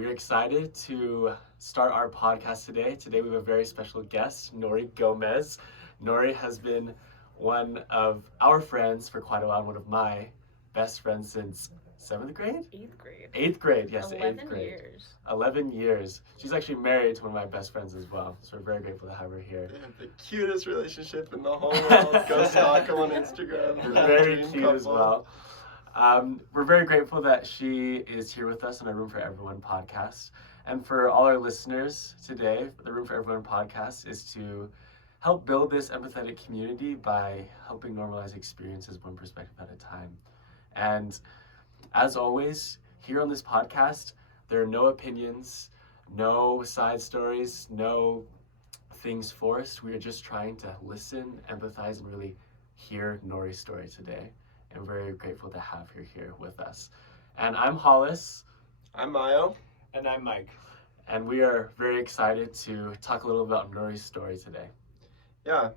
We're excited to start our podcast today. Today we have a very special guest, Nori Gomez. Nori has been one of our friends for quite a while, one of my best friends since 7th grade? 8th grade. 8th grade, yes, 11 8th grade. years. 11 years. She's actually married to one of my best friends as well, so we're very grateful to have her here. They have the cutest relationship in the whole world. Go stalk them on Instagram. Very Dream cute couple. as well. We're very grateful that she is here with us on our Room for Everyone podcast. And for all our listeners today, the Room for Everyone podcast is to help build this empathetic community by helping normalize experiences one perspective at a time. And as always, here on this podcast, there are no opinions, no side stories, no things forced. We are just trying to listen, empathize, and really hear Nori's story today. And we're very grateful to have her here with us. And I'm Hollis. I'm Mayo. And I'm Mike. And we are very excited to talk a little about Nori's story today. Yeah,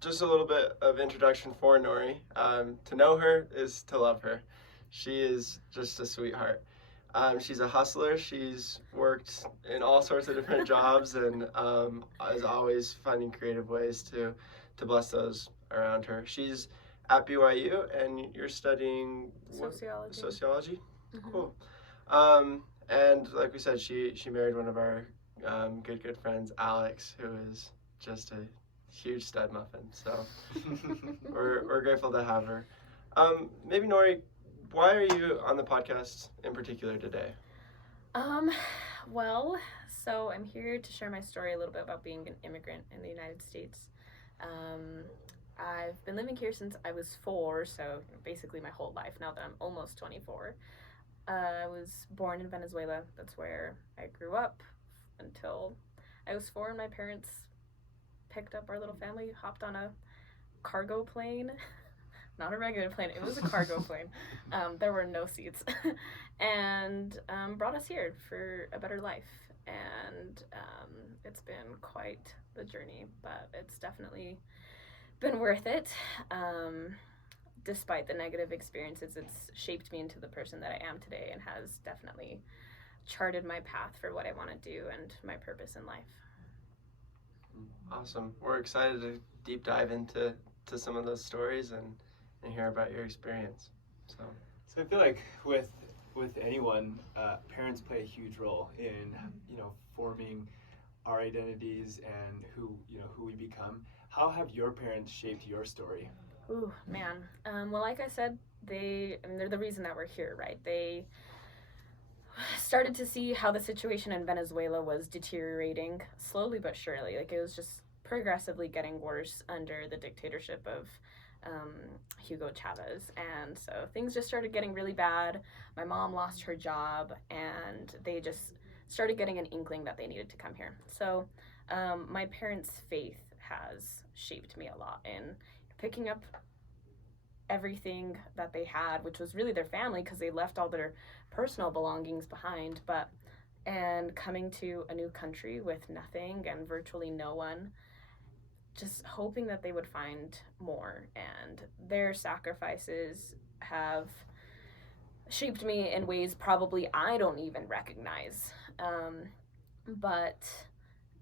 just a little bit of introduction for Nori. To know her is to love her. She is just a sweetheart. She's a hustler. She's worked in all sorts of different jobs and is always finding creative ways to bless those around her. She's at BYU and you're studying Sociology. Sociology? Mm-hmm. Cool. And like we said, she married one of our good friends, Alex, who is just a huge stud muffin. So we're grateful to have her. Maybe Nori, why are you on the podcast in particular today? Well, so I'm here to share my story a little bit about being an immigrant in the United States. I've been living here since I was 4, so basically my whole life now that I'm almost 24. I was born in Venezuela. That's where I grew up until I was 4, and my parents picked up our little family, hopped on a cargo plane. Not a regular plane, it was a cargo plane. There were no seats. And brought us here for a better life. And it's been quite the journey, but it's definitely been worth it. Despite the negative experiences, it's shaped me into the person that I am today and has definitely charted my path for what I want to do and my purpose in life. Awesome. We're excited to deep dive into some of those stories and hear about your experience. So I feel like with anyone, parents play a huge role in forming our identities and who we become. How have your parents shaped your story? Ooh, man. Well, like I said, they're the reason that we're here, right? They started to see how the situation in Venezuela was deteriorating slowly but surely. Like, it was just progressively getting worse under the dictatorship of Hugo Chavez. And so things just started getting really bad. My mom lost her job, and they just started getting an inkling that they needed to come here. So my parents' faith has shaped me a lot in picking up everything that they had, which was really their family because they left all their personal belongings behind, and coming to a new country with nothing and virtually no one, just hoping that they would find more. And their sacrifices have shaped me in ways probably I don't even recognize. But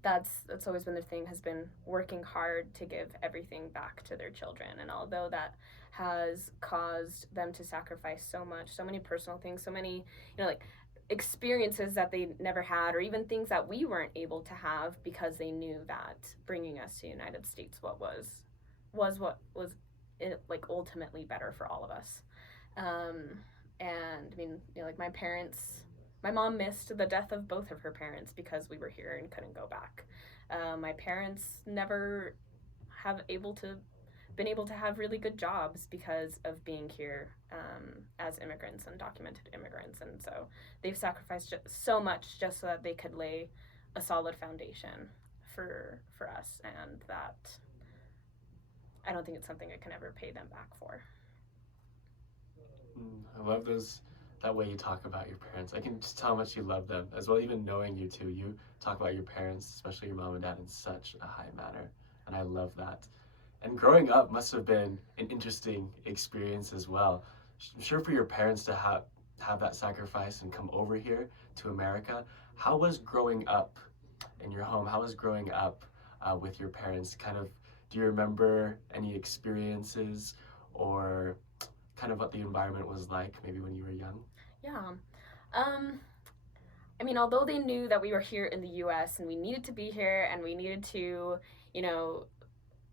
that's always been the thing, has been working hard to give everything back to their children. And although that has caused them to sacrifice so much, so many personal things, so many, experiences that they never had, or even things that we weren't able to have because they knew that bringing us to the United States was ultimately better for all of us. And my mom missed the death of both of her parents because we were here and couldn't go back. My parents never been able to have really good jobs because of being here as immigrants, undocumented immigrants. And so they've sacrificed so much just so that they could lay a solid foundation for us. And that, I don't think it's something I can ever pay them back for. I love that way you talk about your parents. I can just tell how much you love them as well. Even knowing you two, you talk about your parents, especially your mom and dad, in such a high manner. And I love that. And growing up must have been an interesting experience as well. I'm sure for your parents to have that sacrifice and come over here to America. How was growing up in your home? How was growing up with your parents? Kind of, do you remember any experiences or kind of what the environment was like maybe when you were young? Yeah. I mean, although they knew that we were here in the US and we needed to be here and we needed to, you know,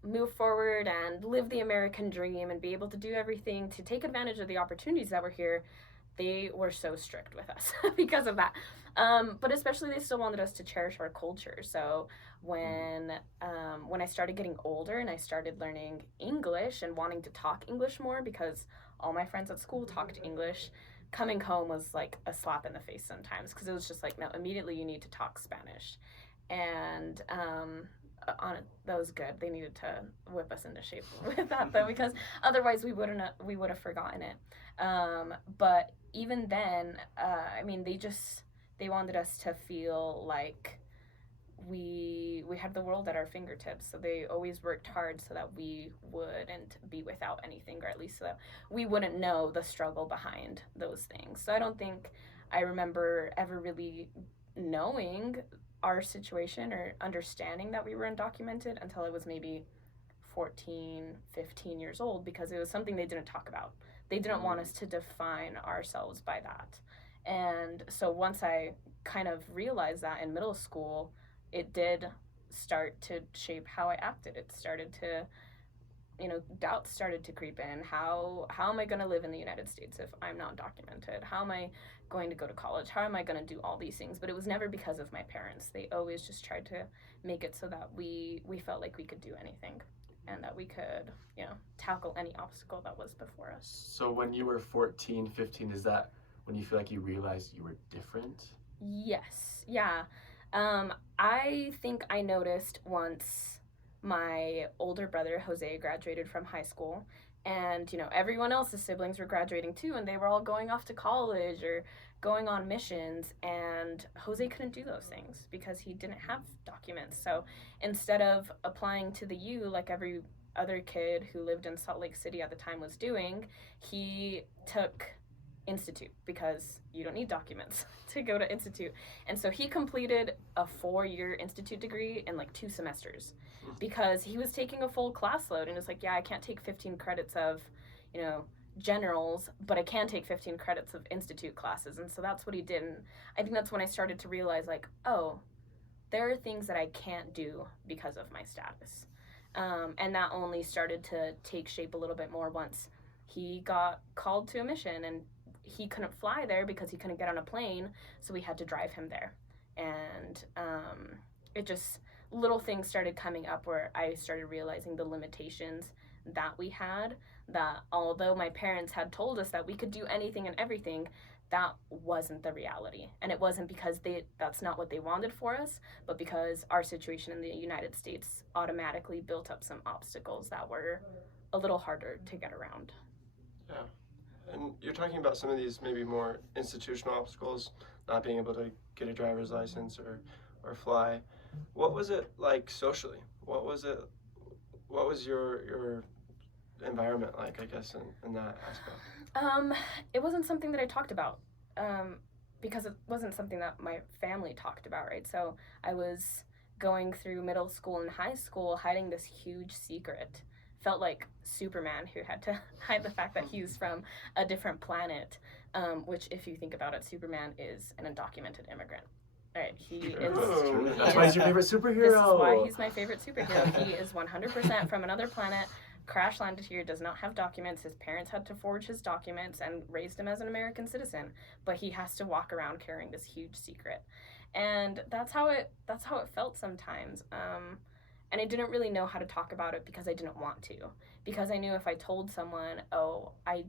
move forward and live the American dream and be able to do everything to take advantage of the opportunities that were here, they were so strict with us because of that. But especially, they still wanted us to cherish our culture. So when I started getting older and I started learning English and wanting to talk English more, because all my friends at school talked English, coming home was like a slap in the face sometimes, because it was just like, no, immediately you need to talk Spanish. And that was good. They needed to whip us into shape with that though, because otherwise we would have forgotten it. But even then, I mean, they wanted us to feel like we had the world at our fingertips. So they always worked hard so that we wouldn't be without anything, or at least so that we wouldn't know the struggle behind those things. So I don't think I remember ever really knowing our situation or understanding that we were undocumented until I was maybe 14, 15 years old, because it was something they didn't talk about. They didn't want us to define ourselves by that. And so once I kind of realized that in middle school, it did start to shape how I acted. It started to, doubts started to creep in. How am I going to live in the United States if I'm not documented? How am I going to go to college? How am I going to do all these things? But it was never because of my parents. They always just tried to make it so that we felt like we could do anything and that we could, tackle any obstacle that was before us. So when you were 14, 15, is that when you feel like you realized you were different? Yes. Yeah. I think I noticed once my older brother, Jose, graduated from high school, and, everyone else's siblings were graduating too, and they were all going off to college or going on missions, and Jose couldn't do those things because he didn't have documents. So instead of applying to the U like every other kid who lived in Salt Lake City at the time was doing, he took Institute, because you don't need documents to go to Institute. And so he completed a 4-year Institute degree in like 2 semesters, because he was taking a full class load, and it's like, yeah, I can't take 15 credits of, generals, but I can take 15 credits of Institute classes. And so that's what he did. And I think that's when I started to realize, like, oh, there are things that I can't do because of my status. And that only started to take shape a little bit more once he got called to a mission, and he couldn't fly there because he couldn't get on a plane, so we had to drive him there. And it just, little things started coming up where I started realizing the limitations that we had, that although my parents had told us that we could do anything and everything, that wasn't the reality. And it wasn't because that's not what they wanted for us, but because our situation in the United States automatically built up some obstacles that were a little harder to get around. Yeah. And you're talking about some of these maybe more institutional obstacles, not being able to get a driver's license or fly. What was it like socially? What was your environment like, I guess, in that aspect? It wasn't something that I talked about, because it wasn't something that my family talked about, right? So I was going through middle school and high school hiding this huge secret. Felt like Superman, who had to hide the fact that he's from a different planet, which, if you think about it, Superman is an undocumented immigrant. Right, he is. That's why he's your favorite superhero. This is why he's my favorite superhero. He is 100% from another planet, crash landed here, does not have documents. His parents had to forge his documents and raised him as an American citizen, but he has to walk around carrying this huge secret. And that's how it felt sometimes. And I didn't really know how to talk about it because I didn't want to. Because I knew if I told someone, oh, I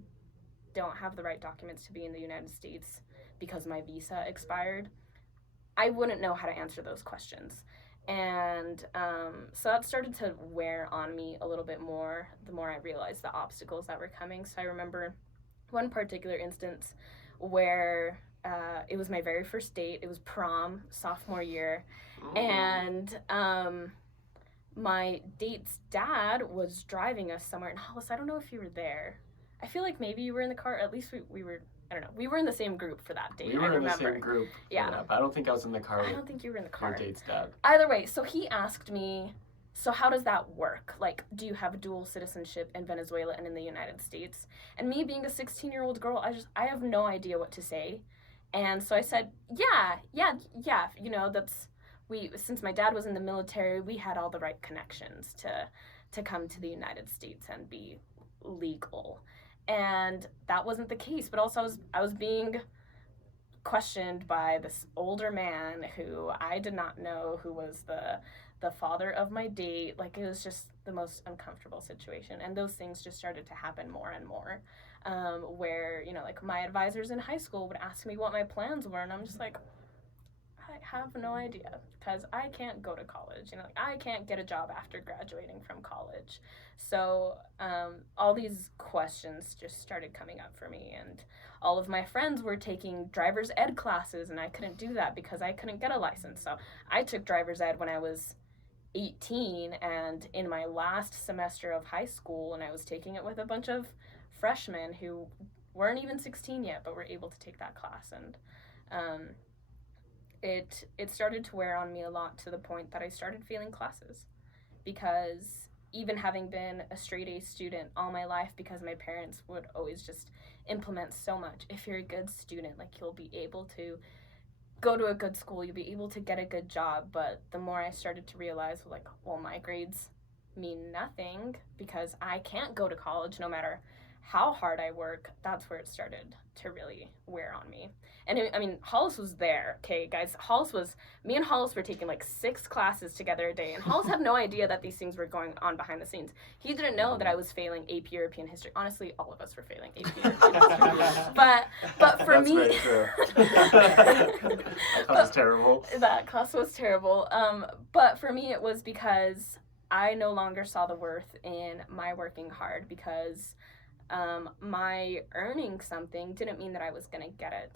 don't have the right documents to be in the United States because my visa expired, I wouldn't know how to answer those questions. And so that started to wear on me a little bit more the more I realized the obstacles that were coming. So I remember one particular instance where it was my very first date. It was prom, sophomore year. And my date's dad was driving us somewhere in Hollis. I don't know if you were there. I feel like maybe you were in the car. At least we were I don't know. We were in the same group for that date. We were I in the remember. same group. Yeah. But I don't think I was in the car I with don't think you were in the your car. date's dad. Either way, so he asked me, so how does that work? Like, do you have dual citizenship in Venezuela and in the United States? And me being a 16-year-old girl, I have no idea what to say. And so I said, yeah, you know, since my dad was in the military, we had all the right connections to come to the United States and be legal. And that wasn't the case, but also I was being questioned by this older man who I did not know, who was the father of my date. Like, it was just the most uncomfortable situation, and those things just started to happen more and more, where, you know, like, my advisors in high school would ask me what my plans were, and I'm just like, I have no idea, because I can't go to college, you know, like, I can't get a job after graduating from college. So all these questions just started coming up for me, and all of my friends were taking driver's ed classes, and I couldn't do that because I couldn't get a license. So I took driver's ed when I was 18 and in my last semester of high school, and I was taking it with a bunch of freshmen who weren't even 16 yet but were able to take that class. And it started to wear on me a lot, to the point that I started failing classes, because even having been a straight A student all my life, because my parents would always just implement so much, if you're a good student, like, you'll be able to go to a good school, you'll be able to get a good job. But the more I started to realize, like, well, my grades mean nothing because I can't go to college no matter how hard I work, that's where it started to really wear on me. And I mean, Hollis was there, okay, guys. Me and Hollis were taking like 6 classes together a day, and Hollis had no idea that these things were going on behind the scenes. He didn't know that I was failing AP European history. Honestly, all of us were failing AP European history. But for That's me, very true. That class was terrible. That class was terrible. But for me, it was because I no longer saw the worth in my working hard, because my earning something didn't mean that I was going to get it.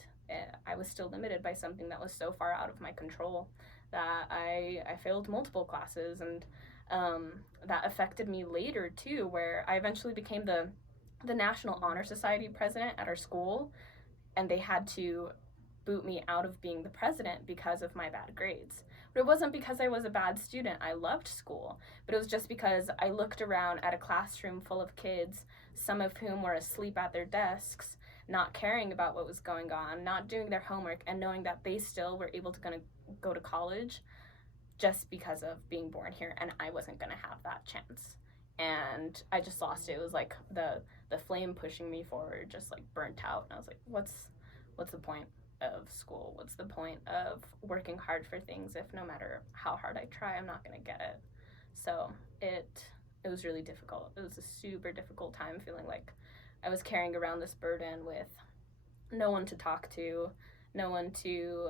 I was still limited by something that was so far out of my control that I failed multiple classes, and that affected me later too, where I eventually became the National Honor Society president at our school, and they had to boot me out of being the president because of my bad grades. But it wasn't because I was a bad student. I loved school, but it was just because I looked around at a classroom full of kids, some of whom were asleep at their desks, not caring about what was going on, not doing their homework, and knowing that they still were able to go to college just because of being born here, and I wasn't going to have that chance. And I just lost it. It was like the flame pushing me forward just like burnt out, and I was like, what's the point of school? What's the point of working hard for things if no matter how hard I try, I'm not going to get it? So it was really difficult. It was a super difficult time, feeling like I was carrying around this burden with no one to talk to, no one to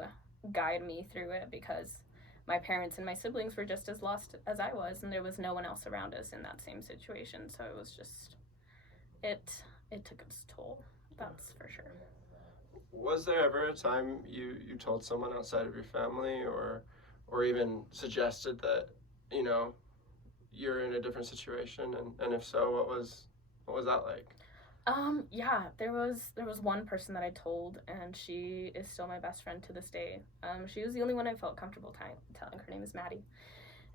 guide me through it, because my parents and my siblings were just as lost as I was, and there was no one else around us in that same situation. So it was just, it took its toll, that's for sure. Was there ever a time you told someone outside of your family, or even suggested that, you know, you're in a different situation, and if so, what was that like? Yeah, there was one person that I told, and she is still my best friend to this day. She was the only one I felt comfortable telling. Her name is Maddie.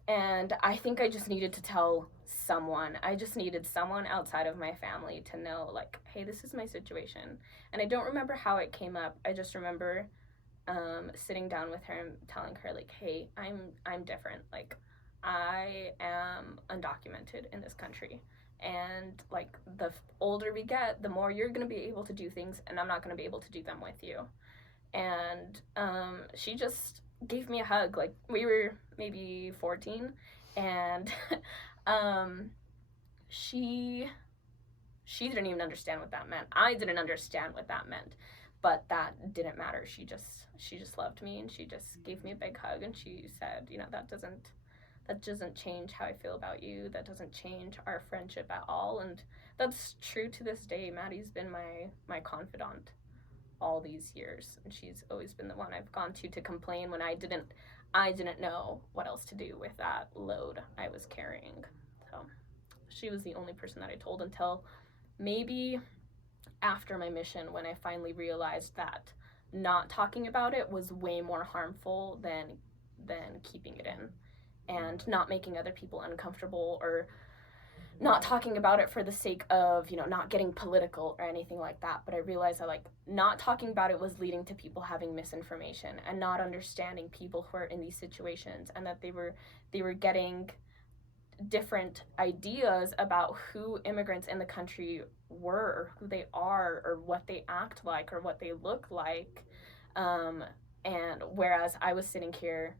And I think I just needed to tell someone. I just needed someone outside of my family to know, like, hey, this is my situation. And I don't remember how it came up. I just remember sitting down with her and telling her, like, hey, I'm different. Like, I am undocumented in this country. And, like, the older we get, the more you're going to be able to do things, and I'm not going to be able to do them with you. And she just gave me a hug. Like, we were maybe 14, and she didn't even understand what that meant. I didn't understand what that meant, but that didn't matter. She just loved me, and she just gave me a big hug, and she said, you know, that doesn't change how I feel about you. That doesn't change our friendship at all. And that's true to this day. Maddie's been my confidant all these years, and she's always been the one I've gone to complain when I didn't know what else to do with that load I was carrying. So she was the only person that I told until maybe after my mission when I finally realized that not talking about it was way more harmful than keeping it in, and not making other people uncomfortable, or not talking about it for the sake of, you know, not getting political or anything like that. But I realized that, like, not talking about it was leading to people having misinformation and not understanding people who are in these situations, and that they were getting different ideas about who immigrants in the country were, or who they are, or what they act like, or what they look like. And whereas I was sitting here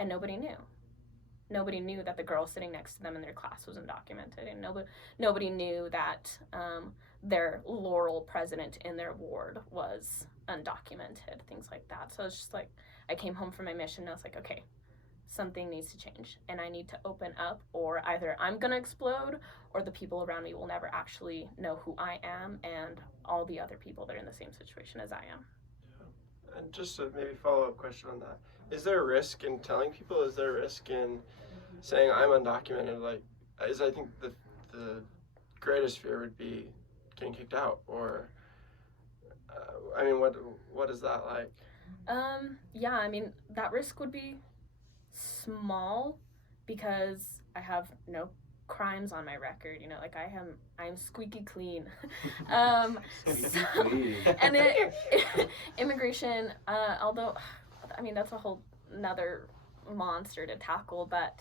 and nobody knew that the girl sitting next to them in their class was undocumented, and nobody knew that their Laurel president in their ward was undocumented, things like that. So it's just like, I came home from my mission and I was like, okay, something needs to change, and I need to open up, or either I'm gonna explode, or the people around me will never actually know who I am, and all the other people that are in the same situation as I am. Yeah. And just a maybe follow-up question on that. Is there a risk in telling people? Is there a risk in saying I'm undocumented? Like, I think the greatest fear would be getting kicked out, or I mean, what is that like? Yeah, I mean, that risk would be small because I have no crimes on my record, you know, like I'm squeaky clean. And immigration, although, I mean, that's a whole another monster to tackle, but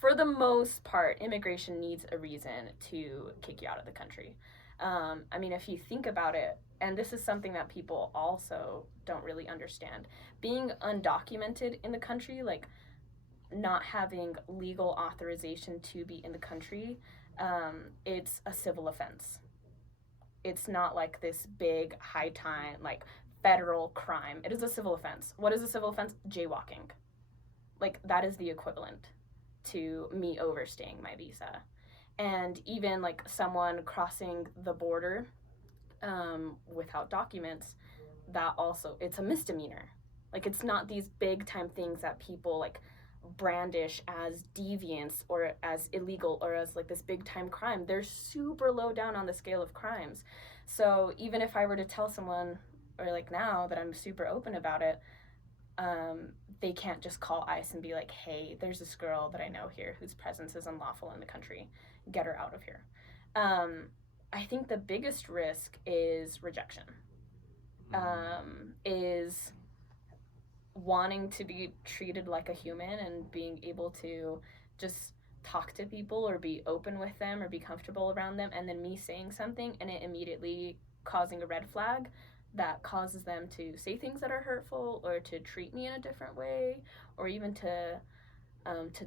for the most part, immigration needs a reason to kick you out of the country. I mean, if you think about it, and this is something that people also don't really understand, being undocumented in the country, like not having legal authorization to be in the country, it's a civil offense. It's not like this big high time, like federal crime. It is a civil offense. What is a civil offense? Jaywalking. Like, that is the equivalent to me overstaying my visa. And even like someone crossing the border without documents, that also, it's a misdemeanor. Like, it's not these big time things that people like brandish as deviance or as illegal or as like this big time crime. They're super low down on the scale of crimes. So even if I were to tell someone, or like now that I'm super open about it, they can't just call ICE and be like, hey, there's this girl that I know here whose presence is unlawful in the country. Get her out of here. I think the biggest risk is rejection. Is wanting to be treated like a human and being able to just talk to people or be open with them or be comfortable around them, and then me saying something and it immediately causing a red flag that causes them to say things that are hurtful, or to treat me in a different way, or even to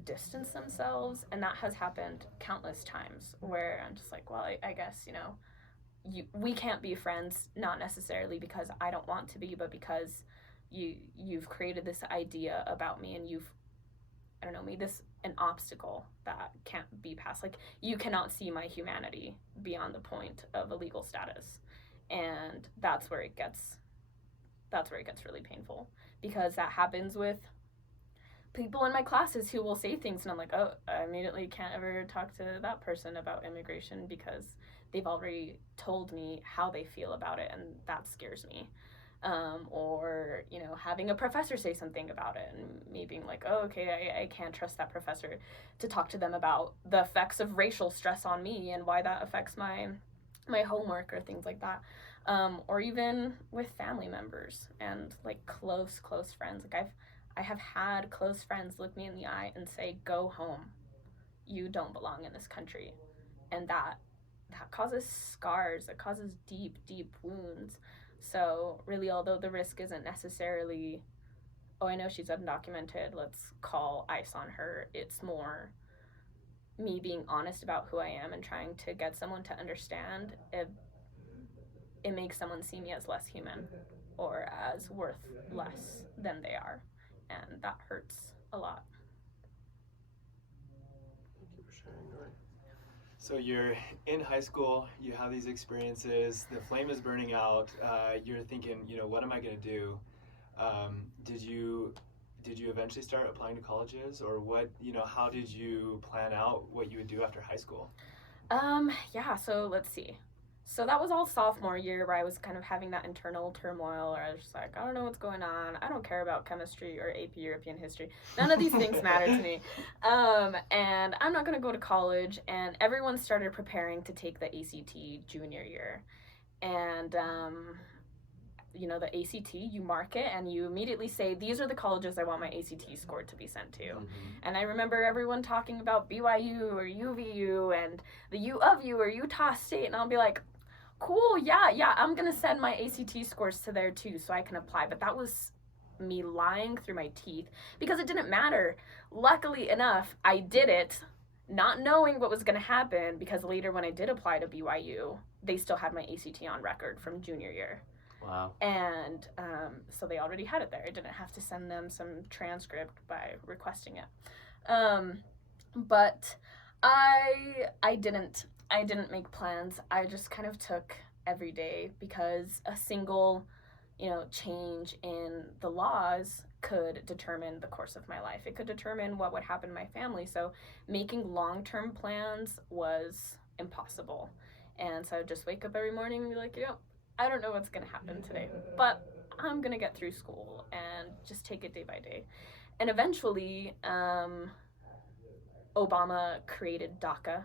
distance themselves. And that has happened countless times where I'm just like, well, I guess, you know, we can't be friends, not necessarily because I don't want to be, but because you've created this idea about me, and you've, I don't know, made this an obstacle that can't be passed. Like, you cannot see my humanity beyond the point of a legal status. And that's where it gets really painful, because that happens with people in my classes who will say things and I'm like, oh, I immediately can't ever talk to that person about immigration because they've already told me how they feel about it, and that scares me. Or, you know, having a professor say something about it and me being like, oh, okay, I can't trust that professor to talk to them about the effects of racial stress on me and why that affects my homework or things like that. Or even with family members and like close friends. Like I have had close friends look me in the eye and say, go home, you don't belong in this country. And that causes scars, it causes deep wounds. So really, although the risk isn't necessarily, oh, I know she's undocumented, let's call ICE on her, it's more me being honest about who I am and trying to get someone to understand. It makes someone see me as less human or as worth less than they are, and that hurts a lot. Thank you for sharing, Nori. So you're in high school, you have these experiences, the flame is burning out, you're thinking, you know, what am I going to do? Did you eventually start applying to colleges, or what, you know, how did you plan out what you would do after high school? Yeah, so let's see. So that was all sophomore year where I was kind of having that internal turmoil where I was just like, I don't know what's going on. I don't care about chemistry or AP European history. None of these things matter to me. And I'm not going to go to college. And everyone started preparing to take the ACT junior year. And, you know, the ACT, you mark it and you immediately say, these are the colleges I want my ACT score to be sent to. Mm-hmm. And I remember everyone talking about BYU or UVU and the U of U or Utah State. And I'll be like, cool, yeah, I'm going to send my ACT scores to there too so I can apply. But that was me lying through my teeth because it didn't matter. Luckily enough, I did it not knowing what was going to happen because later when I did apply to BYU, they still had my ACT on record from junior year. Wow. And so they already had it there. I didn't have to send them some transcript by requesting it. But I didn't make plans. I just kind of took every day because a single, you know, change in the laws could determine the course of my life. It could determine what would happen to my family. So making long-term plans was impossible. And so I would just wake up every morning and be like, you know, I don't know what's going to happen today, but I'm going to get through school and just take it day by day. And eventually, Obama created Daca.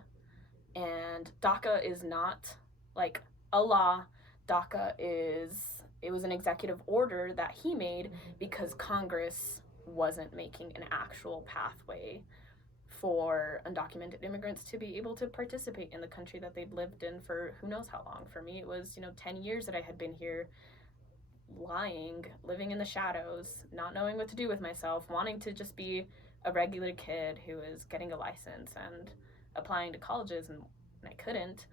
And Daca is not like a law. Daca it was an executive order that he made because Congress wasn't making an actual pathway for undocumented immigrants to be able to participate in the country that they'd lived in for who knows how long. For me, it was, you know, 10 years that I had been here lying, living in the shadows, not knowing what to do with myself, wanting to just be a regular kid who is getting a license and applying to colleges, and I couldn't.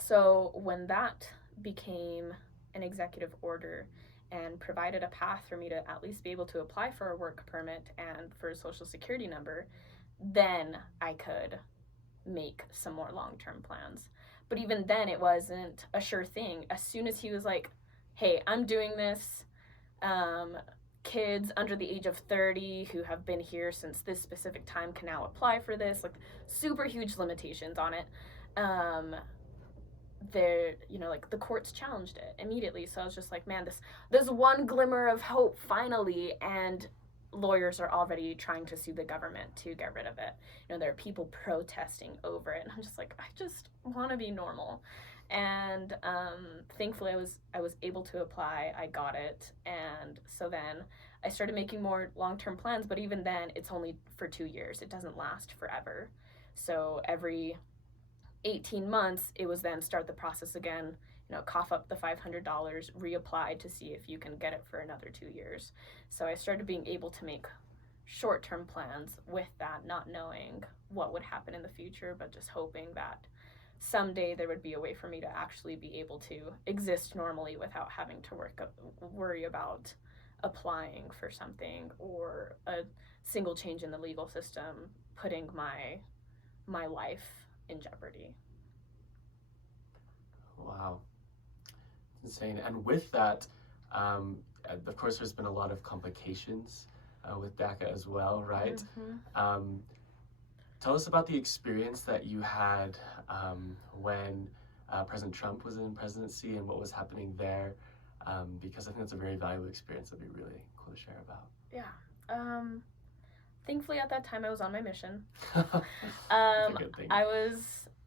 So when that became an executive order and provided a path for me to at least be able to apply for a work permit and for a social security number, then I could make some more long-term plans. But even then, it wasn't a sure thing. As soon as he was like, hey, I'm doing this, kids under the age of 30 who have been here since this specific time can now apply for this, like super huge limitations on it. There, you know, like the courts challenged it immediately. So I was just like, man, this one glimmer of hope finally, and lawyers are already trying to sue the government to get rid of it. You know, there are people protesting over it, and I'm just like, I just want to be normal. And thankfully I was able to apply. I got it. And so then I started making more long-term plans, but even then it's only for 2 years. It doesn't last forever. So every 18 months, it was then start the process again, you know, cough up the $500, reapply to see if you can get it for another 2 years. So I started being able to make short-term plans with that, not knowing what would happen in the future, but just hoping that someday there would be a way for me to actually be able to exist normally without having to worry about applying for something or a single change in the legal system putting my life in jeopardy. Wow. It's insane. And with that, of course, there's been a lot of complications with Daca as well, right? Mm-hmm. Tell us about the experience that you had when President Trump was in presidency and what was happening there, because I think that's a very valuable experience that'd be really cool to share about. Yeah. Thankfully, at that time, I was on my mission. That's a good thing. I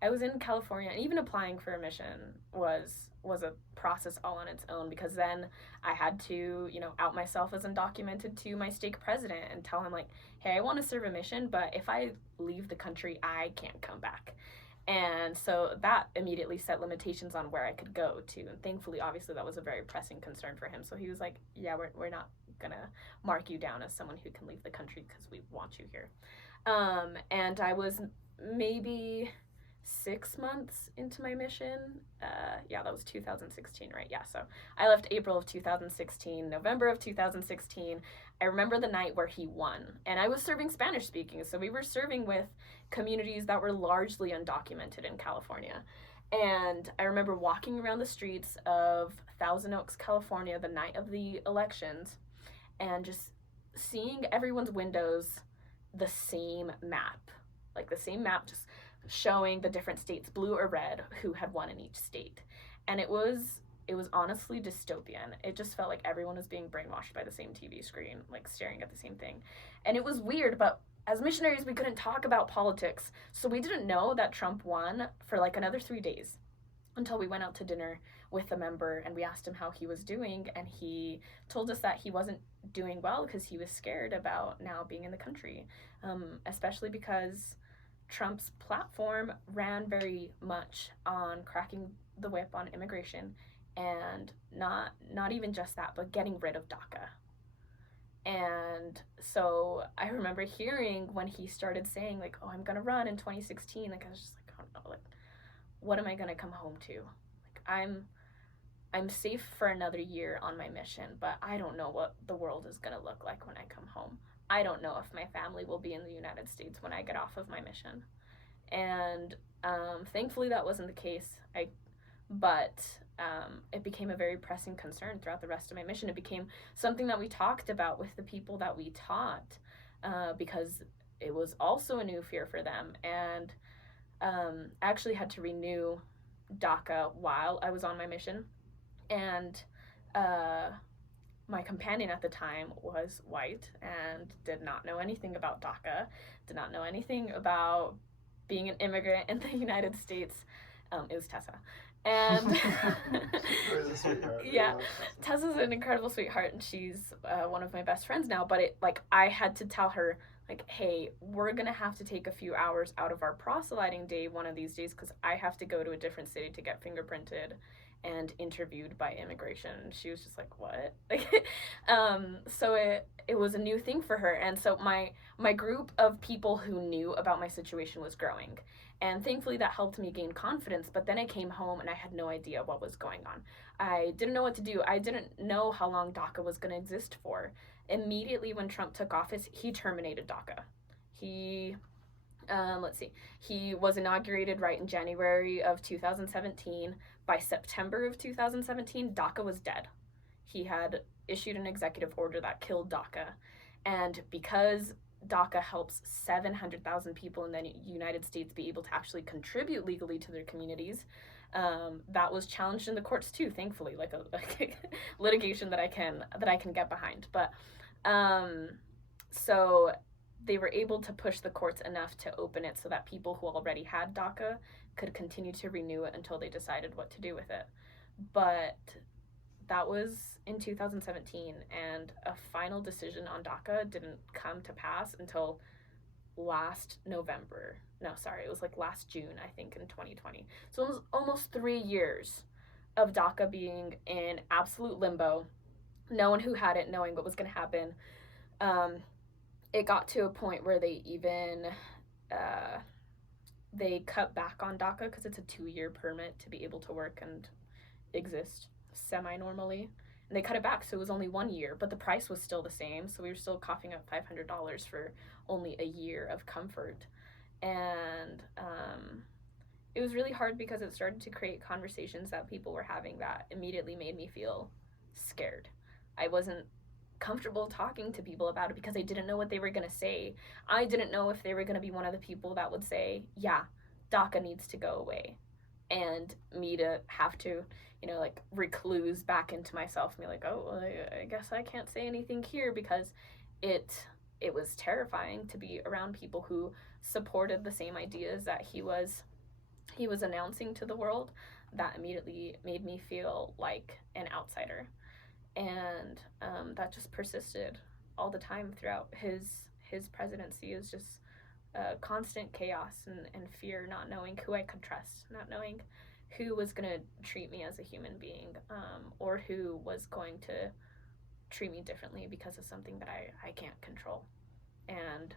was in California, and even applying for a mission was a process all on its own, because then I had to, you know, out myself as undocumented to my stake president and tell him, like, hey, I want to serve a mission, but if I leave the country, I can't come back. And so that immediately set limitations on where I could go to. And thankfully, obviously, that was a very pressing concern for him. So he was like, yeah, we're not gonna mark you down as someone who can leave the country because we want you here. And I was maybe 6 months into my mission. Yeah, that was 2016, right? Yeah, so I left April of 2016, November of 2016. I remember the night where he won, and I was serving Spanish speaking, so we were serving with communities that were largely undocumented in California. And I remember walking around the streets of Thousand Oaks, California, the night of the elections, and just seeing everyone's windows the same map, just showing the different states, blue or red, who had won in each state. And it was honestly dystopian. It just felt like everyone was being brainwashed by the same TV screen, like staring at the same thing. And it was weird, but as missionaries, we couldn't talk about politics. So we didn't know that Trump won for like another 3 days until we went out to dinner with a member and we asked him how he was doing. And he told us that he wasn't doing well because he was scared about now being in the country, especially because Trump's platform ran very much on cracking the whip on immigration, and not even just that, but getting rid of Daca. And so I remember hearing when he started saying like, "Oh, I'm gonna run in 2016." Like I was just like, "Oh no, like what am I gonna come home to? Like I'm safe for another year on my mission, but I don't know what the world is gonna look like when I come home. I don't know if my family will be in the United States when I get off of my mission." And thankfully that wasn't the case. But it became a very pressing concern throughout the rest of my mission. It became something that we talked about with the people that we taught, because it was also a new fear for them. And I actually had to renew DACA while I was on my mission. And my companion at the time was white and did not know anything about DACA, did not know anything about being an immigrant in the United States. It was Tessa. And yeah, Tessa's an incredible sweetheart, and she's one of my best friends now. But I had to tell her, like, hey, we're gonna have to take a few hours out of our proselyting day one of these days because I have to go to a different city to get fingerprinted and interviewed by immigration. And she was just like, what? So it was a new thing for her. And so my group of people who knew about my situation was growing. And thankfully that helped me gain confidence. But then I came home and I had no idea what was going on. I didn't know what to do. I didn't know how long DACA was going to exist for. Immediately when Trump took office, he terminated DACA. He was inaugurated right in January of 2017. By September of 2017, DACA was dead. He had issued an executive order that killed DACA. And because DACA helps 700,000 people in the United States be able to actually contribute legally to their communities, that was challenged in the courts too, thankfully, like a litigation that I can get behind. But so they were able to push the courts enough to open it so that people who already had DACA could continue to renew it until they decided what to do with it. But that was in 2017, and a final decision on DACA didn't come to pass until last November. No, sorry, it was like last June, I think, in 2020. So it was almost 3 years of DACA being in absolute limbo, no one who had it knowing what was going to happen. It got to a point where they even they cut back on DACA because it's a 2-year permit to be able to work and exist semi-normally. And they cut it back, so it was only 1 year, but the price was still the same, so we were still coughing up $500 for only a year of comfort. And it was really hard because it started to create conversations that people were having that immediately made me feel scared. I wasn't comfortable talking to people about it because I didn't know what they were going to say. I didn't know if they were going to be one of the people that would say, yeah, DACA needs to go away, and me to have to, like recluse back into myself and be like, oh, well, I guess I can't say anything here, because it was terrifying to be around people who supported the same ideas that he was announcing to the world. That immediately made me feel like an outsider. And that just persisted all the time throughout his presidency. Is just constant chaos and fear, not knowing who I could trust, not knowing who was going to treat me as a human being, or who was going to treat me differently because of something that I can't control. And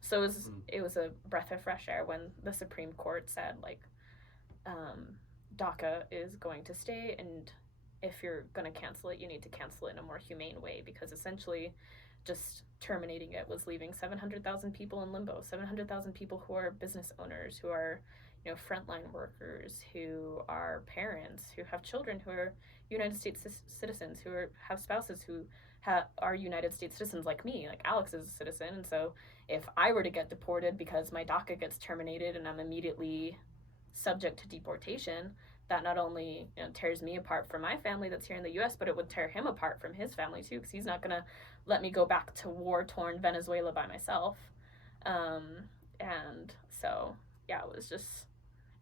so it was a breath of fresh air when the Supreme Court said, like, DACA is going to stay, and if you're going to cancel it, you need to cancel it in a more humane way, because essentially just terminating it was leaving 700,000 people in limbo, 700,000 people who are business owners, who are, frontline workers, who are parents, who have children, who are United States citizens, who have spouses who are United States citizens like me. Like Alex is a citizen, and so if I were to get deported because my DACA gets terminated and I'm immediately subject to deportation, that not only tears me apart from my family that's here in the U.S., but it would tear him apart from his family too, because he's not gonna let me go back to war-torn Venezuela by myself. And so yeah,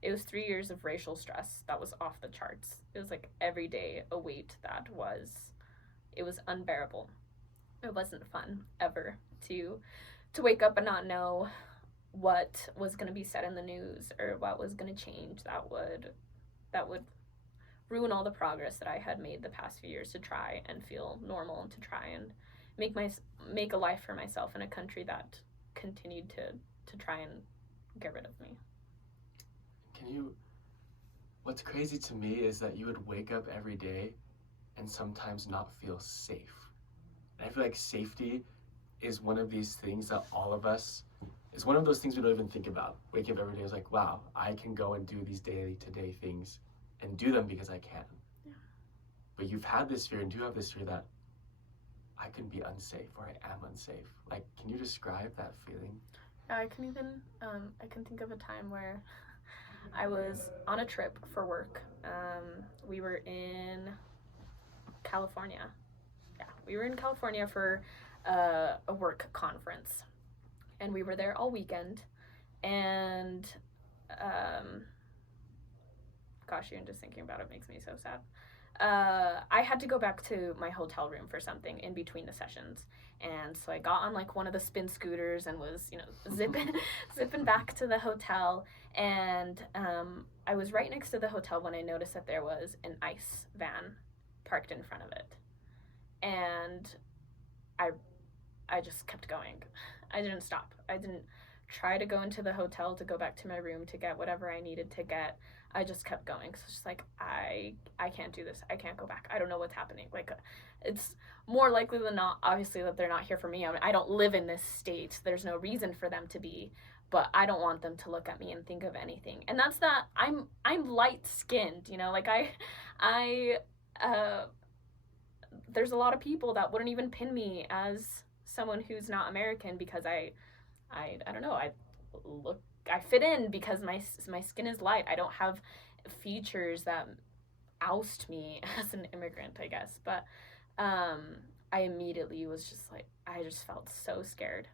it was 3 years of racial stress that was off the charts. It was like every day a weight it was unbearable. It wasn't fun ever to wake up and not know what was going to be said in the news or what was going to change that would ruin all the progress that I had made the past few years to try and feel normal and to try and make a life for myself in a country that continued to try and get rid of me. What's crazy to me is that you would wake up every day and sometimes not feel safe. And I feel like safety is one of these things that all of us, is one of those things we don't even think about. Wake up every day is like, wow, I can go and do these day-to-day things and do them because I can. Yeah. But you've had this fear and do have this fear that I can be unsafe or I am unsafe. Like, can you describe that feeling? I can think of a time where I was on a trip for work. We were in California. Yeah, we were in California for a work conference, and we were there all weekend. And gosh, even just thinking about it makes me so sad. I had to go back to my hotel room for something in between the sessions, and so I got on like one of the spin scooters and was zipping back to the hotel. And I was right next to the hotel when I noticed that there was an ICE van parked in front of it, and I just kept going. I didn't stop. I didn't try to go into the hotel to go back to my room to get whatever I needed to get. I just kept going. So it's just like, I can't do this. I can't go back. I don't know what's happening. Like, it's more likely than not, obviously, that they're not here for me. I mean, I don't live in this state. There's no reason for them to be, but I don't want them to look at me and think of anything. And that's that I'm light-skinned, like there's a lot of people that wouldn't even pin me as someone who's not American because I don't know, I fit in because my skin is light. I don't have features that oust me as an immigrant, I guess. But I immediately was just like, I just felt so scared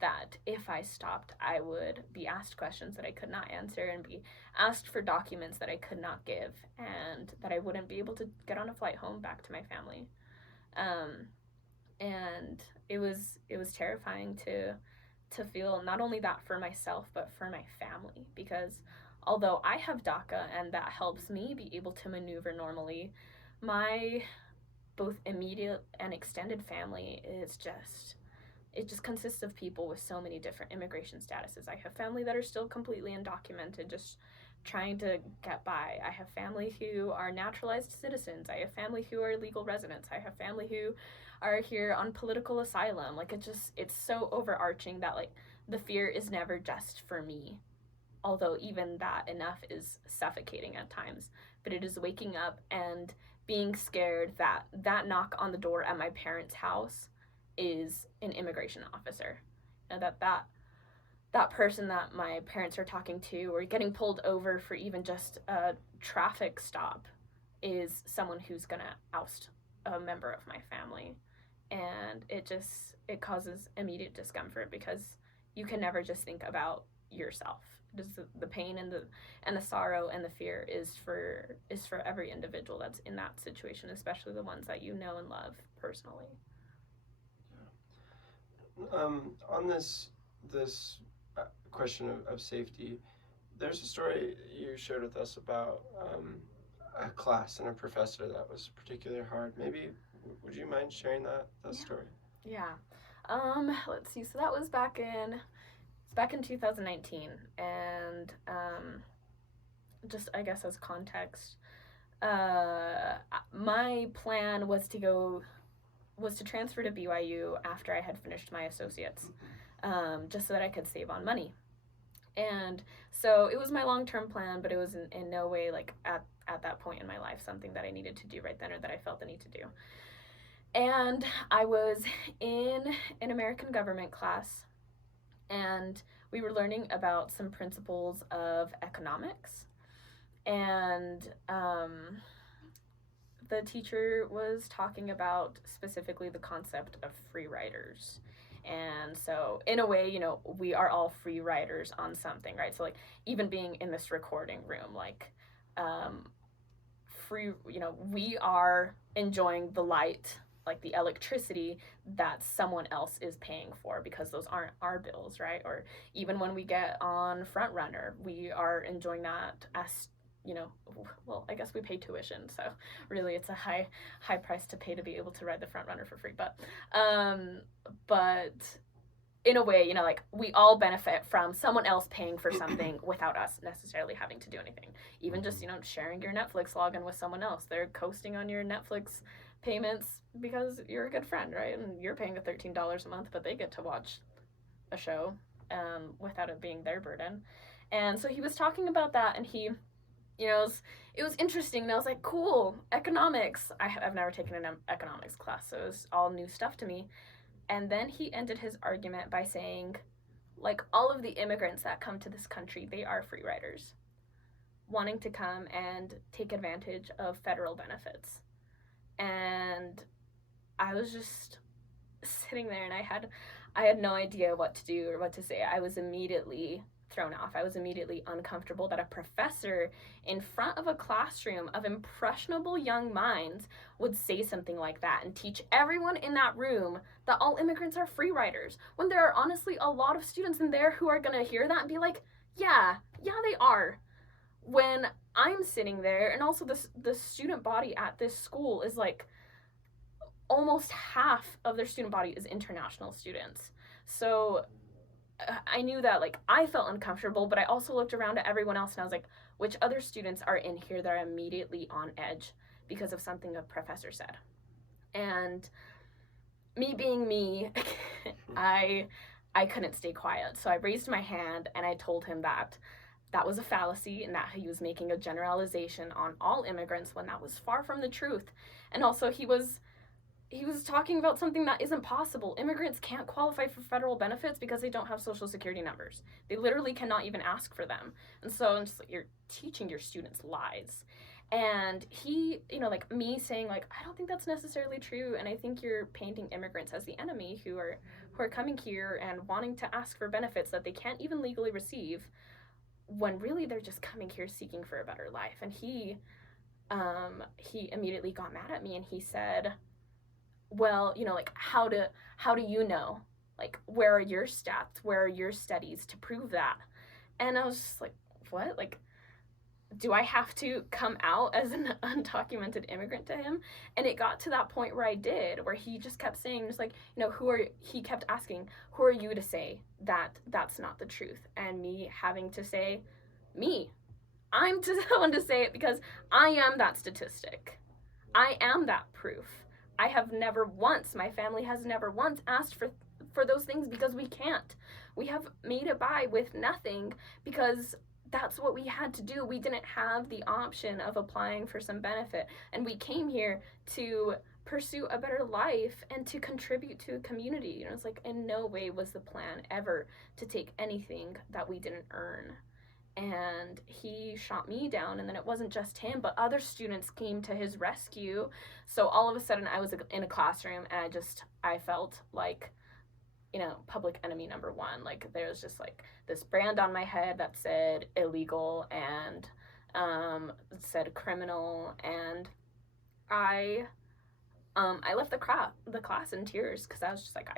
that if I stopped, I would be asked questions that I could not answer and be asked for documents that I could not give, and that I wouldn't be able to get on a flight home back to my family. And it was terrifying to feel not only that for myself, but for my family, because although I have DACA and that helps me be able to maneuver normally, my both immediate and extended family is it just consists of people with so many different immigration statuses. I have family that are still completely undocumented, just trying to get by. I have family who are naturalized citizens. I have family who are legal residents. I have family who are here on political asylum. Like, it's so overarching that, like, the fear is never just for me. Although even that enough is suffocating at times. But it is waking up and being scared that knock on the door at my parents' house is an immigration officer. And that person that my parents are talking to or getting pulled over for even just a traffic stop is someone who's gonna oust a member of my family. And it causes immediate discomfort because you can never just think about yourself. Just the pain and the sorrow and the fear is for every individual that's in that situation, especially the ones that you know and love personally. On this question of safety, there's a story you shared with us about a class and a professor that was particularly hard. Maybe would you mind sharing that story? Yeah. Let's see. So that was back in 2019, and just I guess as context, my plan was to transfer to BYU after I had finished my associates, just so that I could save on money. And so it was my long-term plan, but it was in no way, like, at that point in my life, something that I needed to do right then or that I felt the need to do. And I was in an American government class, and we were learning about some principles of economics. And the teacher was talking about specifically the concept of free riders. And so, in a way, you know, we are all free riders on something, right? So, like, even being in this recording room, like, free, you know, we are enjoying the light, like the electricity that someone else is paying for, because those aren't our bills, right? Or even when we get on Front Runner, we are enjoying that as, you know, well, I guess we pay tuition, so really it's a high price to pay to be able to ride the Front Runner for free. But in a way, you know, like, we all benefit from someone else paying for something without us necessarily having to do anything. Even just, you know, sharing your Netflix login with someone else. They're coasting on your Netflix payments because you're a good friend, right? And you're paying the $13 a month, but they get to watch a show without it being their burden. And so he was talking about that, and he, you know, it was interesting. And I was like, cool, economics. I've never taken an economics class, so it was all new stuff to me. And then he ended his argument by saying, like, all of the immigrants that come to this country, they are free riders, wanting to come and take advantage of federal benefits. And I was just sitting there, and I had no idea what to do or what to say. I was immediately thrown off. I was immediately uncomfortable that a professor in front of a classroom of impressionable young minds would say something like that and teach everyone in that room that all immigrants are free riders, when there are honestly a lot of students in there who are going to hear that and be like, yeah, they are. When I'm sitting there, and also the student body at this school is like, almost half of their student body is international students. So I knew that, like, I felt uncomfortable, but I also looked around at everyone else, and I was like, which other students are in here that are immediately on edge because of something a professor said? And me being me, I couldn't stay quiet. So I raised my hand, and I told him that was a fallacy, and that he was making a generalization on all immigrants when that was far from the truth. And also, he was talking about something that isn't possible. Immigrants can't qualify for federal benefits because they don't have social security numbers. They literally cannot even ask for them. And so I'm just like, you're teaching your students lies. And he, you know, like, me saying, like, I don't think that's necessarily true, and I think you're painting immigrants as the enemy who are coming here and wanting to ask for benefits that they can't even legally receive, when really they're just coming here seeking for a better life. And he immediately got mad at me, and he said, well, you know, like, how do you know? Like, where are your stats? Where are your studies to prove that? And I was just like, what? Like, do I have to come out as an undocumented immigrant to him? And it got to that point where I did, where he just kept saying, just like, you know, he kept asking, who are you to say that that's not the truth? And me having to say, me. I'm the one to say it, because I am that statistic. I am that proof. I have never once, my family has never once asked for those things, because we can't. We have made it by with nothing because that's what we had to do. We didn't have the option of applying for some benefit, and we came here to pursue a better life and to contribute to a community. You know, it's like, in no way was the plan ever to take anything that we didn't earn. And he shot me down, and then it wasn't just him, but other students came to his rescue. So all of a sudden I was in a classroom, and I felt like, you know, public enemy number one. Like, there's just like this brand on my head that said illegal and said criminal, and I left the class in tears, because I was just like,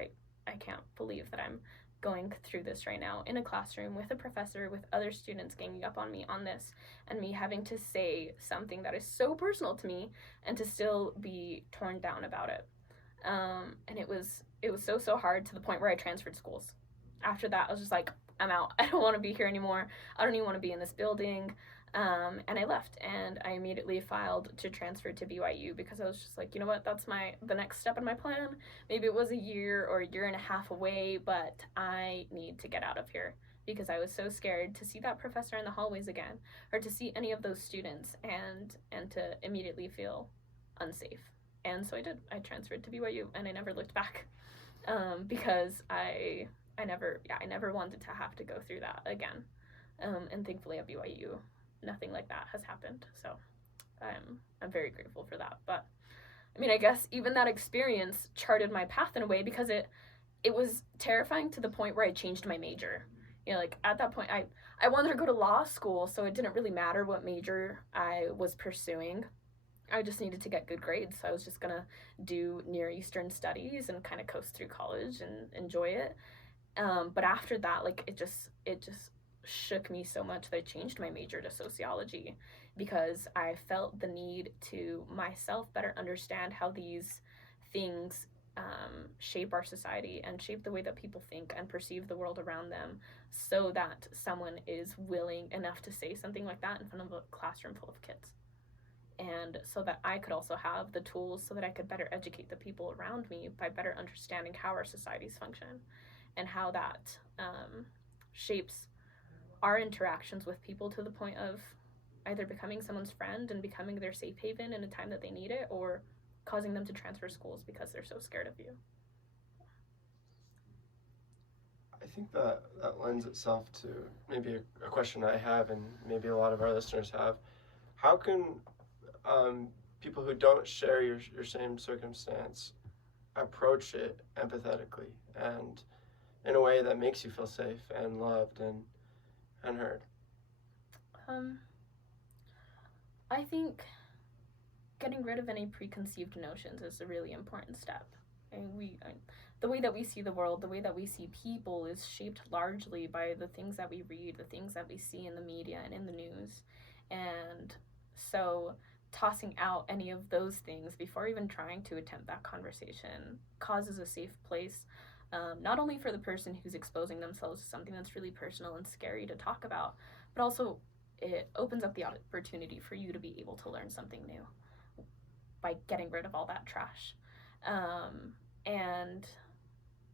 I can't believe that I'm going through this right now in a classroom with a professor, with other students ganging up on me on this, and me having to say something that is so personal to me, and to still be torn down about it. And it was so hard, to the point where I transferred schools. After that, I was just like, I'm out. I don't want to be here anymore. I don't even want to be in this building. And I left, and I immediately filed to transfer to BYU, because I was just like, you know what, that's the next step in my plan. Maybe it was a year or a year and a half away, but I need to get out of here, because I was so scared to see that professor in the hallways again, or to see any of those students, and to immediately feel unsafe. And so I did. I transferred to BYU, and I never looked back, because I never wanted to have to go through that again. And thankfully at BYU, nothing like that has happened. So I'm very grateful for that. But I mean, I guess even that experience charted my path in a way, because it was terrifying to the point where I changed my major. You know, like at that point, I wanted to go to law school, so it didn't really matter what major I was pursuing. I just needed to get good grades, so I was just gonna do Near Eastern Studies and kind of coast through college and enjoy it. But after that, like it just shook me so much that I changed my major to sociology, because I felt the need to myself better understand how these things shape our society and shape the way that people think and perceive the world around them, so that someone is willing enough to say something like that in front of a classroom full of kids. And so that I could also have the tools so that I could better educate the people around me by better understanding how our societies function and how that shapes our interactions with people to the point of either becoming someone's friend and becoming their safe haven in a time that they need it, or causing them to transfer schools because they're so scared of you. I think that lends itself to maybe a question I have, and maybe a lot of our listeners have. How can people who don't share your same circumstance approach it empathetically and in a way that makes you feel safe and loved and heard? I think getting rid of any preconceived notions is a really important step. And the way that we see the world, the way that we see people is shaped largely by the things that we read, the things that we see in the media and in the news. And so tossing out any of those things before even trying to attempt that conversation causes a safe place, not only for the person who's exposing themselves to something that's really personal and scary to talk about, but also it opens up the opportunity for you to be able to learn something new by getting rid of all that trash. And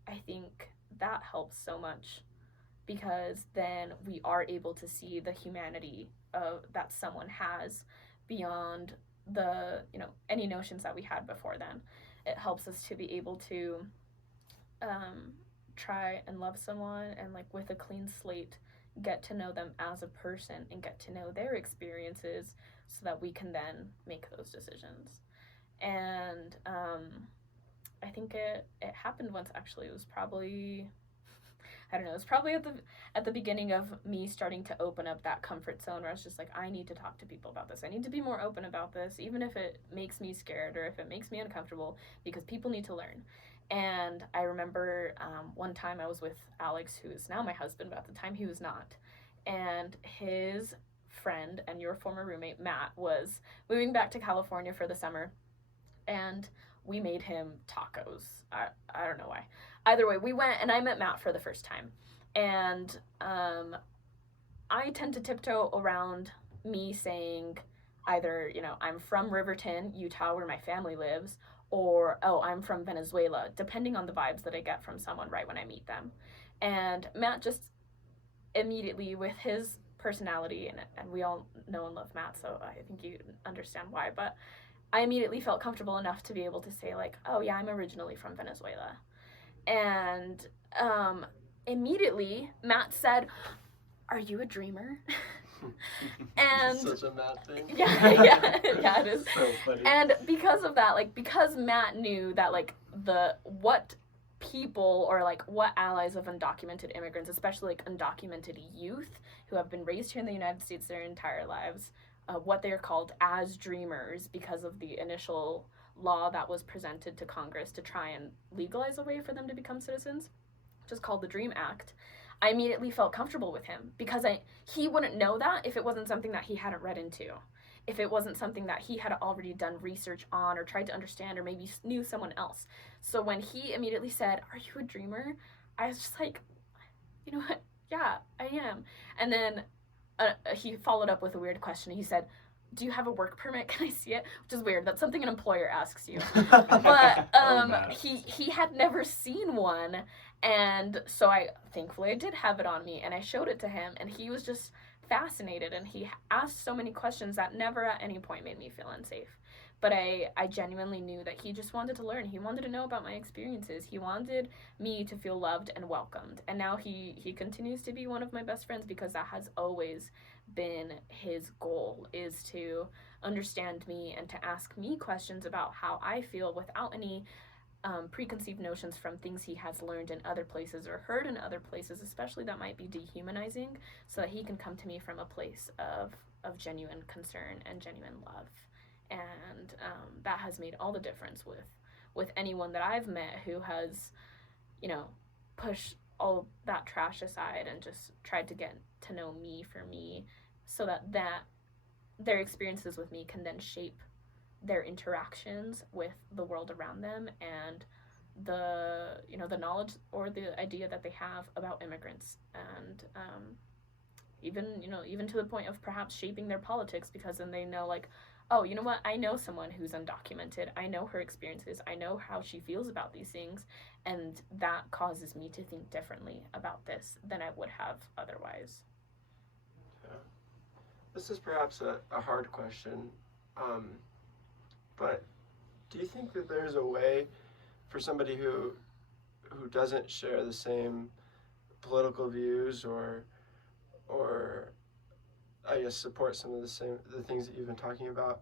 I think that helps so much, because then we are able to see the humanity that someone has beyond the, any notions that we had before then. It helps us to be able to try and love someone and, like, with a clean slate, get to know them as a person and get to know their experiences so that we can then make those decisions. And I think it happened once, actually. It was probably, I don't know, it was probably at the beginning of me starting to open up that comfort zone where I was just like, I need to talk to people about this. I need to be more open about this, even if it makes me scared or if it makes me uncomfortable, because people need to learn. And I remember one time I was with Alex, who is now my husband, but at the time he was not. And his friend and your former roommate, Matt, was moving back to California for the summer. And we made him tacos. I don't know why. Either way, we went and I met Matt for the first time. And I tend to tiptoe around me saying either, I'm from Riverton, Utah, where my family lives, or, oh, I'm from Venezuela, depending on the vibes that I get from someone right when I meet them. And Matt just immediately, with his personality, and we all know and love Matt, so I think you understand why, but I immediately felt comfortable enough to be able to say, like, oh yeah, I'm originally from Venezuela. And immediately Matt said, are you a dreamer? And such a Matt thing. yeah, it is. So funny. And because of that, like, because Matt knew that, like, what people, or like what allies of undocumented immigrants, especially like undocumented youth who have been raised here in the United States their entire lives, what they are called as dreamers because of the initial law that was presented to Congress to try and legalize a way for them to become citizens, which is called the DREAM Act. I immediately felt comfortable with him because he wouldn't know that if it wasn't something that he hadn't read into, if it wasn't something that he had already done research on or tried to understand or maybe knew someone else. So when he immediately said, are you a dreamer? I was just like, you know what? Yeah, I am. And then he followed up with a weird question. He said, do you have a work permit? Can I see it? Which is weird. That's something an employer asks you. But he had never seen one. And so thankfully I did have it on me, and I showed it to him, and he was just fascinated, and he asked so many questions that never at any point made me feel unsafe. But I genuinely knew that he just wanted to learn. He wanted to know about my experiences. He wanted me to feel loved and welcomed. And now he continues to be one of my best friends because that has always been his goal, is to understand me and to ask me questions about how I feel without any preconceived notions from things he has learned in other places or heard in other places, especially that might be dehumanizing, so that he can come to me from a place of genuine concern and genuine love. And that has made all the difference with anyone that I've met who has, pushed all that trash aside and just tried to get to know me for me, so that their experiences with me can then shape their interactions with the world around them, and the knowledge or the idea that they have about immigrants, and even to the point of perhaps shaping their politics, because then they know, like, oh, you know what, I know someone who's undocumented, I know her experiences, I know how she feels about these things, and that causes me to think differently about this than I would have otherwise. Yeah. This is perhaps a hard question, but do you think that there's a way for somebody who doesn't share the same political views, or I guess support some of the things that you've been talking about,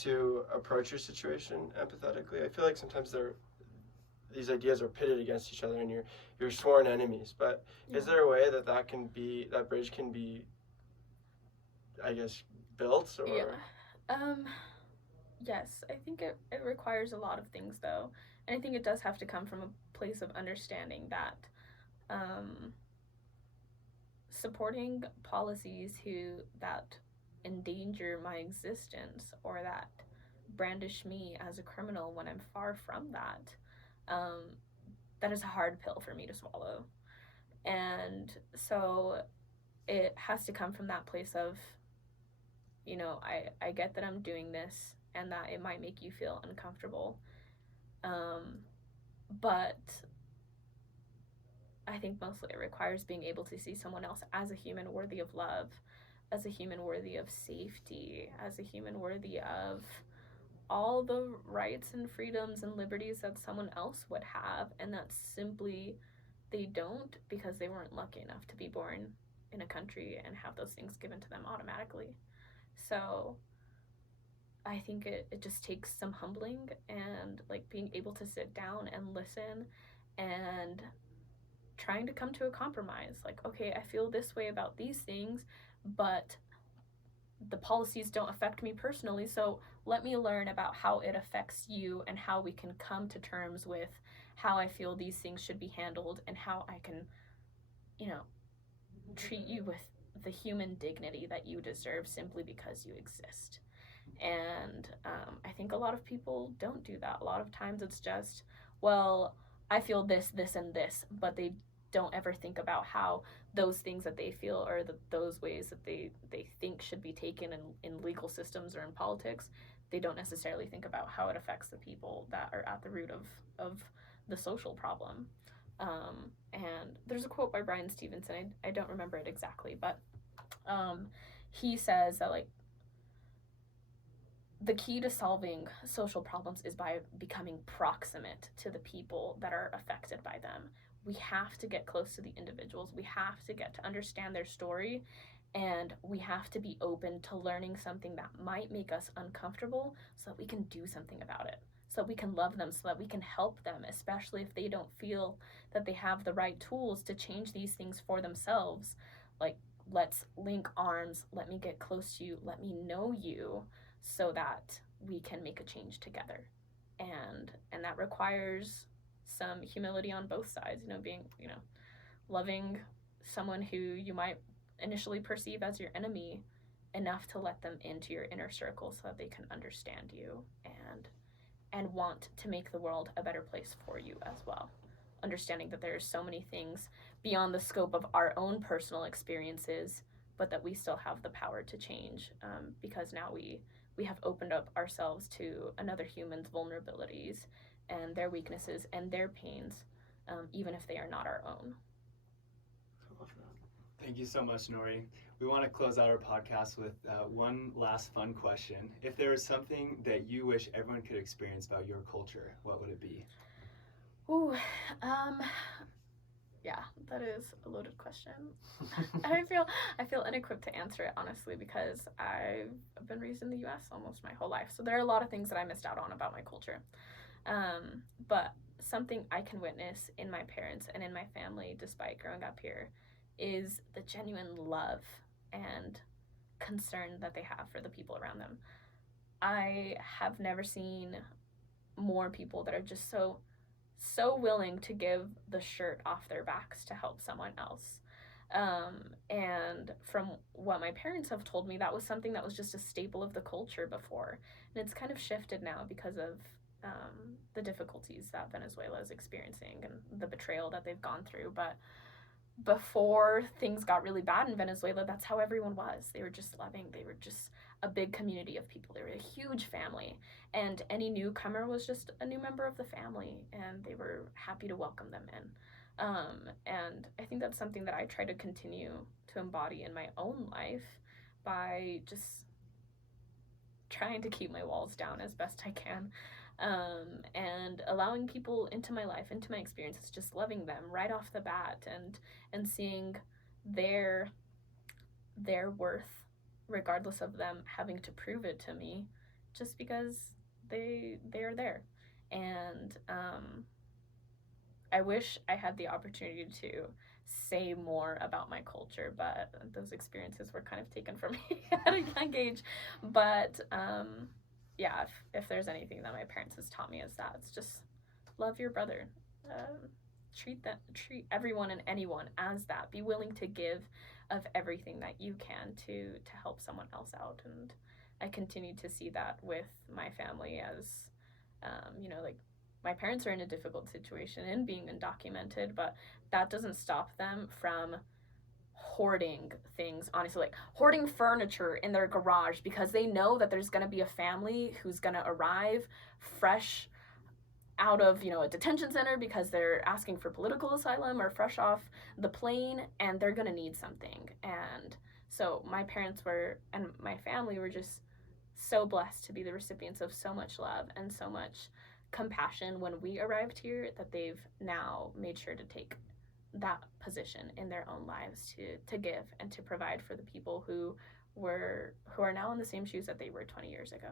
to approach your situation empathetically? I feel like sometimes these ideas are pitted against each other, and you're sworn enemies. But is there a way that bridge can be, I guess, built? Or Yes, I think it requires a lot of things, though. And I think it does have to come from a place of understanding that supporting policies that endanger my existence, or that brandish me as a criminal when I'm far from that, that is a hard pill for me to swallow. And so it has to come from that place of, I get that I'm doing this and that it might make you feel uncomfortable. But I think mostly it requires being able to see someone else as a human worthy of love, as a human worthy of safety, as a human worthy of all the rights and freedoms and liberties that someone else would have, and that simply they don't, because they weren't lucky enough to be born in a country and have those things given to them automatically. So I think it just takes some humbling, and like being able to sit down and listen and trying to come to a compromise. Like, okay, I feel this way about these things, but the policies don't affect me personally, so let me learn about how it affects you and how we can come to terms with how I feel these things should be handled, and how I can, treat you with the human dignity that you deserve simply because you exist. And I think a lot of people don't do that. A lot of times it's just, well, I feel this, this, and this, but they don't ever think about how those things that they feel, or those ways that they think should be taken in legal systems or in politics, they don't necessarily think about how it affects the people that are at the root of the social problem. And there's a quote by Bryan Stevenson, I don't remember it exactly, but he says that, like, the key to solving social problems is by becoming proximate to the people that are affected by them. We have to get close to the individuals. We have to get to understand their story, and we have to be open to learning something that might make us uncomfortable, so that we can do something about it, so that we can love them, so that we can help them, especially if they don't feel that they have the right tools to change these things for themselves. Like, let's link arms, let me get close to you, let me know you, so that we can make a change together. And that requires some humility on both sides, being, loving someone who you might initially perceive as your enemy enough to let them into your inner circle, so that they can understand you and want to make the world a better place for you as well. Understanding that there are so many things beyond the scope of our own personal experiences, but that we still have the power to change, because now we have opened up ourselves to another human's vulnerabilities and their weaknesses and their pains, even if they are not our own. I love Thank you so much, Nori. We want to close out our podcast with one last fun question. If there was something that you wish everyone could experience about your culture, what would it be? Ooh, yeah, that is a loaded question. I feel unequipped to answer it, honestly, because I've been raised in the U.S. almost my whole life. So there are a lot of things that I missed out on about my culture. But something I can witness in my parents and in my family, despite growing up here, is the genuine love and concern that they have for the people around them. I have never seen more people that are just so willing to give the shirt off their backs to help someone else. And from what my parents have told me, that was something that was just a staple of the culture before. And it's kind of shifted now because of the difficulties that Venezuela is experiencing and the betrayal that they've gone through. But before things got really bad in Venezuela, that's how everyone was. They were just loving. They were just a big community of people. They were a huge family. And any newcomer was just a new member of the family, and they were happy to welcome them in. And I think that's something that I try to continue to embody in my own life by just trying to keep my walls down as best I can. And allowing people into my life, into my experiences, just loving them right off the bat, and seeing their worth, regardless of them having to prove it to me, just because they are there. And I wish I had the opportunity to say more about my culture, but those experiences were kind of taken from me at a young age. But yeah, if there's anything that my parents has taught me, is that it's just love your brother, treat everyone and anyone as that. Be willing to give of everything that you can to help someone else out. And I continue to see that with my family as like my parents are in a difficult situation in being undocumented, but that doesn't stop them from hoarding things, honestly, like hoarding furniture in their garage, because they know that there's going to be a family who's going to arrive fresh out of a detention center because they're asking for political asylum, or fresh off the plane, and they're going to need something. And so my parents and my family were just so blessed to be the recipients of so much love and so much compassion when we arrived here, that they've now made sure to take that position in their own lives to give and to provide for the people who are now in the same shoes that they were 20 years ago,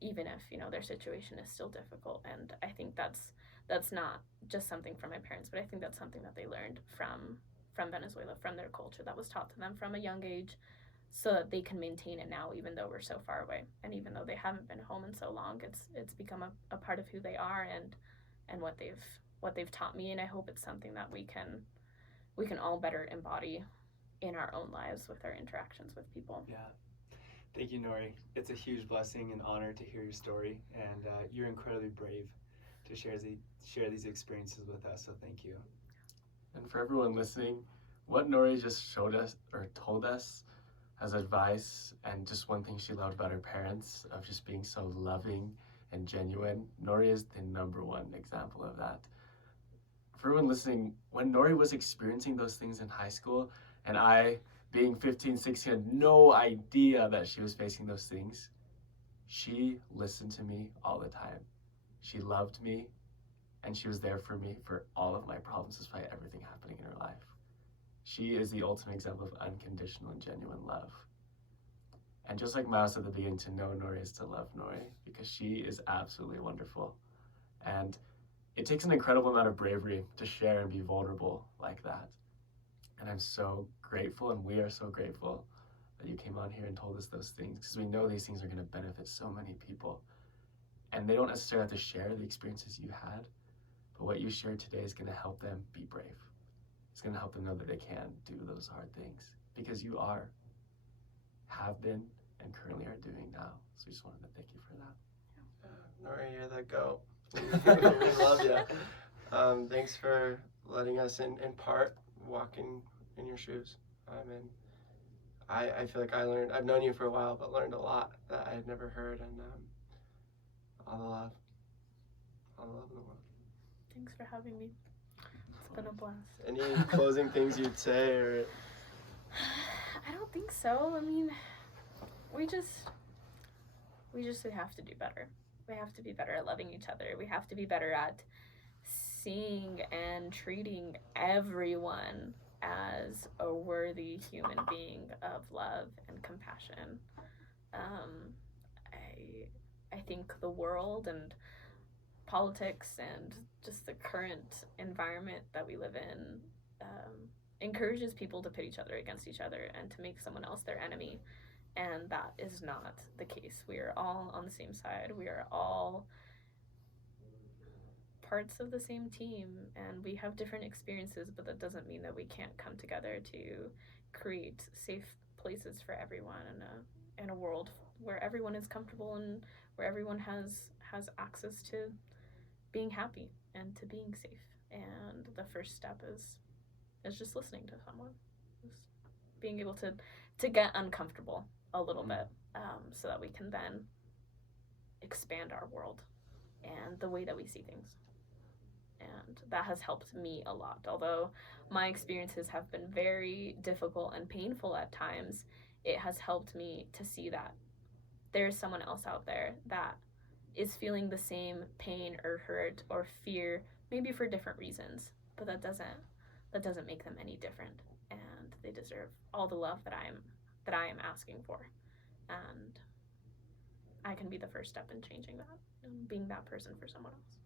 even if their situation is still difficult. And I think that's not just something from my parents, but I think that's something that they learned from Venezuela, from their culture, that was taught to them from a young age, so that they can maintain it now, even though we're so far away, and even though they haven't been home in so long. It's become a part of who they are and what they've taught me. And I hope it's something that we can all better embody in our own lives with our interactions with people. Yeah. Thank you, Nori. It's a huge blessing and honor to hear your story, and you're incredibly brave to share these experiences with us, so thank you. And for everyone listening, what Nori just showed us or told us as advice, and just one thing she loved about her parents, of just being so loving and genuine, Nori is the number one example of that. For everyone listening, when Nori was experiencing those things in high school, and I, being 15, 16, had no idea that she was facing those things, she listened to me all the time. She loved me, and she was there for me for all of my problems, despite everything happening in her life. She is the ultimate example of unconditional and genuine love. And just like Miles at the beginning, to know Nori is to love Nori, because she is absolutely wonderful. And it takes an incredible amount of bravery to share and be vulnerable like that. And I'm so grateful, and we are so grateful that you came on here and told us those things, because we know these things are going to benefit so many people. And they don't necessarily have to share the experiences you had, but what you shared today is going to help them be brave. It's going to help them know that they can do those hard things, because you have been, and currently are doing now. So we just wanted to thank you for that. Nori, you're the goat. We love you. Thanks for letting us in part walking in your shoes. And I feel like I've known you for a while, but learned a lot that I had never heard, and all the love in the world. Thanks for having me. been a blast. Any closing things you'd say, or? I don't think so. I mean, we have to do better. We have to be better at loving each other. We have to be better at seeing and treating everyone as a worthy human being of love and compassion. I think the world and politics and just the current environment that we live in encourages people to pit each other against each other and to make someone else their enemy. And that is not the case. We are all on the same side. We are all parts of the same team, and we have different experiences, but that doesn't mean that we can't come together to create safe places for everyone in a world where everyone is comfortable and where everyone has access to being happy and to being safe. And the first step is just listening to someone, just being able to get uncomfortable a little bit, so that we can then expand our world and the way that we see things. And that has helped me a lot. Although my experiences have been very difficult and painful at times, it has helped me to see that there's someone else out there that is feeling the same pain or hurt or fear, maybe for different reasons, but that doesn't make them any different, and they deserve all the love that I am asking for. And I can be the first step in changing that and being that person for someone else.